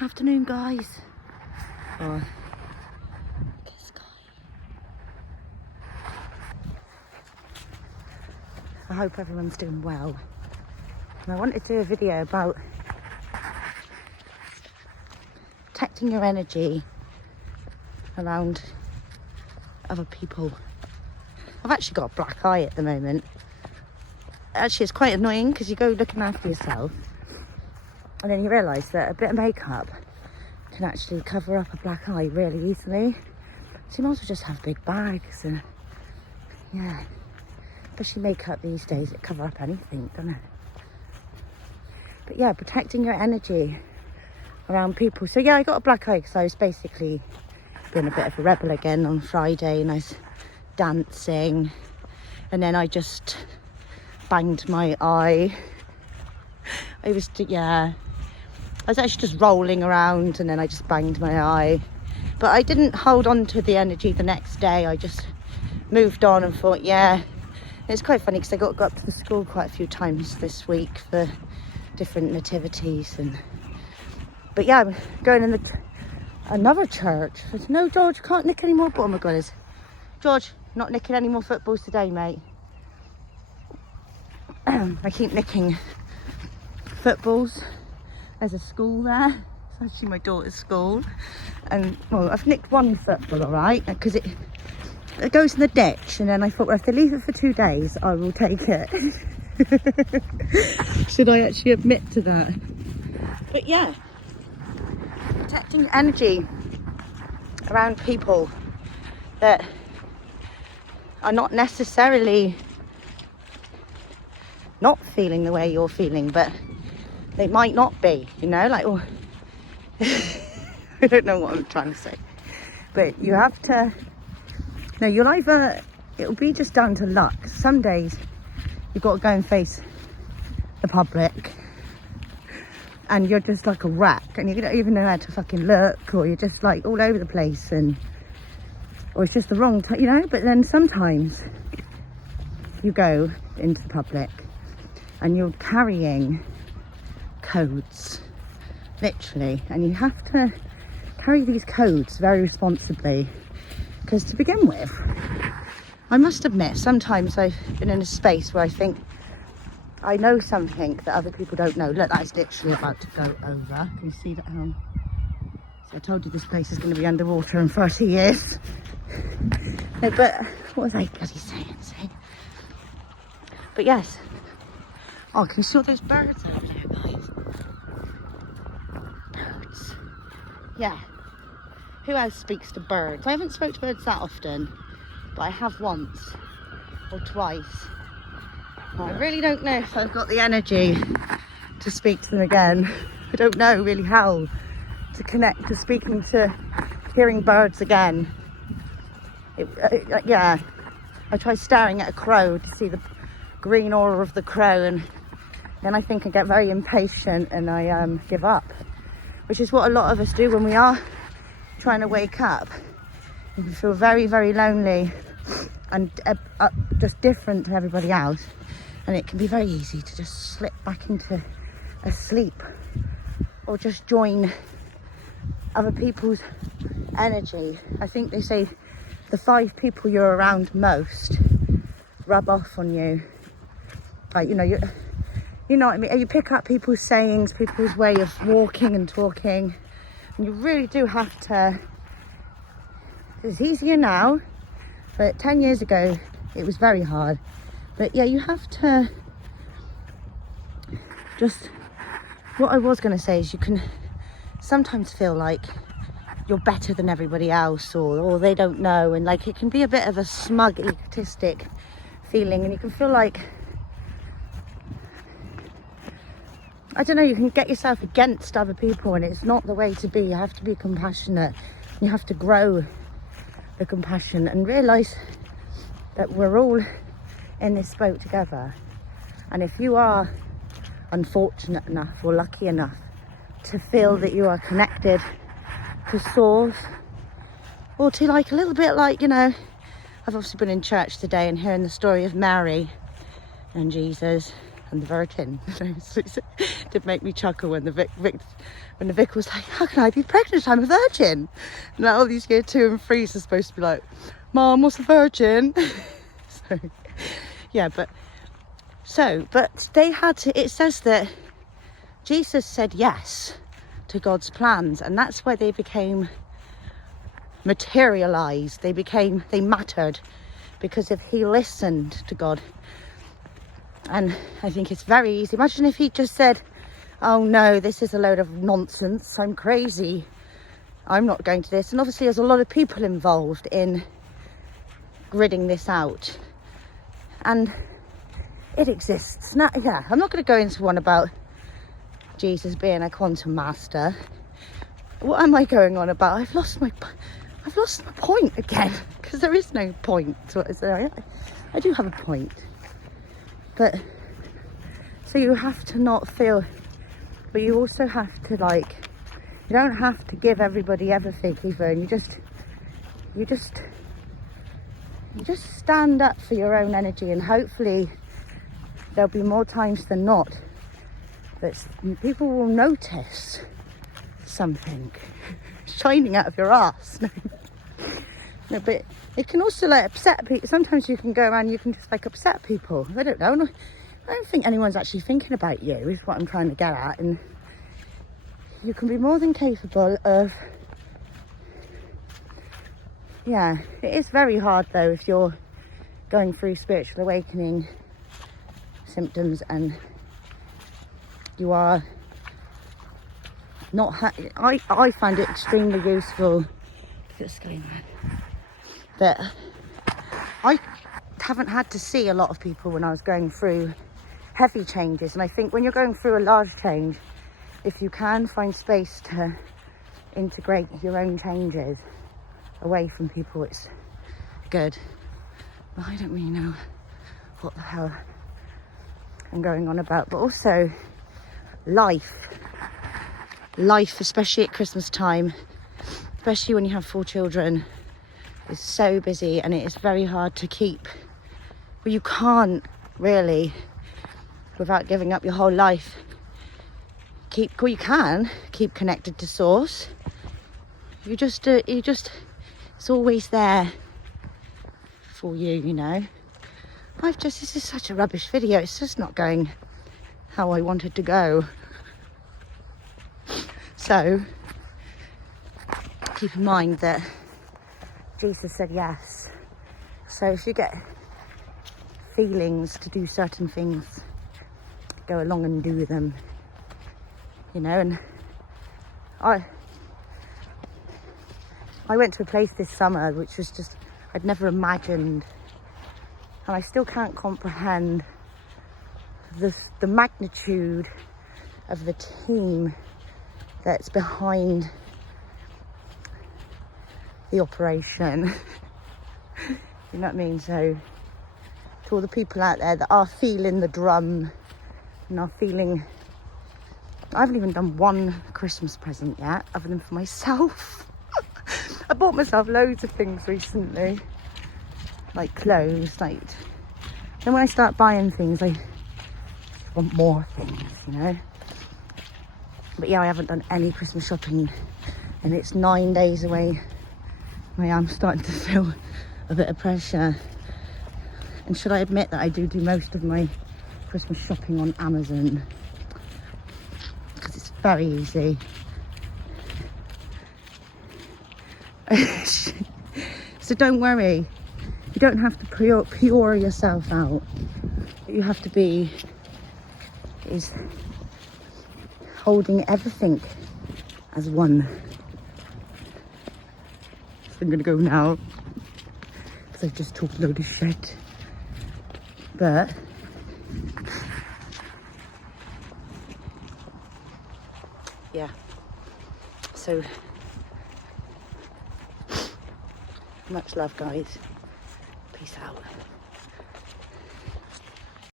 Afternoon, guys. Oh, look at the sky. I hope everyone's doing well. And I wanted to do a video about protecting your energy around other people. I've actually got a black eye at the moment. Actually, it's quite annoying because you go looking after yourself and then you realise that a bit of makeup can actually cover up a black eye really easily. So you might as well just have big bags and yeah, especially makeup these days, it cover up anything, doesn't it? But yeah, protecting your energy around people. So yeah, I got a black eye because I was basically being a bit of a rebel again on Friday and I was dancing and then I just banged my eye. I was actually just rolling around and then I just banged my eye. But I didn't hold on to the energy the next day. I just moved on and thought, yeah. It's quite funny because I got up to the school quite a few times this week for different nativities. But yeah, I'm going in another church. I said, no, George, can't nick any more. But oh my God, George, not nicking any more footballs today, mate. I keep nicking footballs. There's a school there. It's actually my daughter's school. And, well, I've nicked one football, all right, because it goes in the ditch. And then I thought, well, if they leave it for 2 days, I will take it. Should I actually admit to that? But yeah, protecting your energy around people that are not necessarily not feeling the way you're feeling, but they might not be, you know, like, oh, I don't know what I'm trying to say, but you have to, no, you'll either, it'll be just down to luck. Some days you've got to go and face the public and you're just like a wreck and you don't even know how to fucking look, or you're just like all over the place, or it's just the wrong time, you know. But then sometimes you go into the public and you're carrying codes, literally, and you have to carry these codes very responsibly, because to begin with, I must admit, sometimes I've been in a space where I think I know something that other people don't know. Look, that is literally about to go over. Can you see that? So I told you this place is going to be underwater in 30 years. No, but what was I bloody saying? But yes. Oh, can you see all those birds over there, guys? Birds. Yeah. Who else speaks to birds? I haven't spoken to birds that often, but I have once or twice. I really don't know if I've got the energy to speak to them again. I don't know really how to connect to speaking to hearing birds again. Yeah, I try staring at a crow to see the green aura of the crow, and then I think I get very impatient and I give up, which is what a lot of us do when we are trying to wake up. You can feel very, very lonely and just different to everybody else, and it can be very easy to just slip back into a sleep or just join other people's energy. I think they say the 5 people you're around most rub off on you. Like, you know what I mean? You pick up people's sayings, people's way of walking and talking, and you really do have to. It's easier now, but 10 years ago it was very hard. But yeah, you have to just, what I was going to say is you can sometimes feel like you're better than everybody else, or they don't know, and like it can be a bit of a smug, egotistic feeling, and you can feel like, I don't know, you can get yourself against other people, and it's not the way to be. You have to be compassionate. You have to grow the compassion and realise that we're all in this boat together. And if you are unfortunate enough or lucky enough to feel that you are connected to source, or to like a little bit like, you know, I've obviously been in church today and hearing the story of Mary and Jesus, and the Virgin. So it did make me chuckle when the Vic was like, how can I be pregnant? I'm a virgin. And all these year 2 and 3s are supposed to be like, Mom, what's a virgin? So yeah, but they had to, it says that Jesus said yes to God's plans, and that's why they became materialized. They mattered, because if he listened to God. And I think it's very easy. Imagine if he just said, oh no, this is a load of nonsense, I'm crazy, I'm not going to this. And obviously there's a lot of people involved in gridding this out, and it exists now. Yeah, I'm not going to go into one about Jesus being a quantum master. What am I going on about? I've lost my point again, because there is no point to it. So I do have a point, but so you have to not feel, but you also have to, like, you don't have to give everybody everything either, and you just stand up for your own energy, and hopefully there'll be more times than not that people will notice something shining out of your ass. No, but it can also, like, upset people. Sometimes you can go around, you can just, like, upset people. I don't know. I don't think anyone's actually thinking about you, is what I'm trying to get at. And you can be more than capable of, yeah, it is very hard though if you're going through spiritual awakening symptoms and you are not I find it extremely useful. Just going on. But I haven't had to see a lot of people when I was going through heavy changes, and I think when you're going through a large change, if you can find space to integrate your own changes away from people, it's good. But I don't really know what the hell I'm going on about. But also life, especially at Christmas time, especially when you have 4 children, is so busy, and it is very hard to keep, well, you can't really, without giving up your whole life, you can keep connected to source. You just it's always there for you, you know. This is such a rubbish video. It's just not going how I wanted to go. So keep in mind that Jesus said yes. So if you get feelings to do certain things, go along and do them, you know. And I went to a place this summer which was just, I'd never imagined, and I still can't comprehend the magnitude of the team that's behind the operation. You know what I mean? So to all the people out there that are feeling the drum and are feeling, I haven't even done one Christmas present yet other than for myself. I bought myself loads of things recently, like clothes, like, and when I start buying things I want more things, you know. But yeah, I haven't done any Christmas shopping and it's 9 days away. I am starting to feel a bit of pressure. And should I admit that I do most of my Christmas shopping on Amazon, because it's very easy. So don't worry, you don't have to pure yourself out. What you have to be is holding everything as one. So I'm gonna go now because I've just talked a load of shit. But yeah, so much love, guys. Peace out.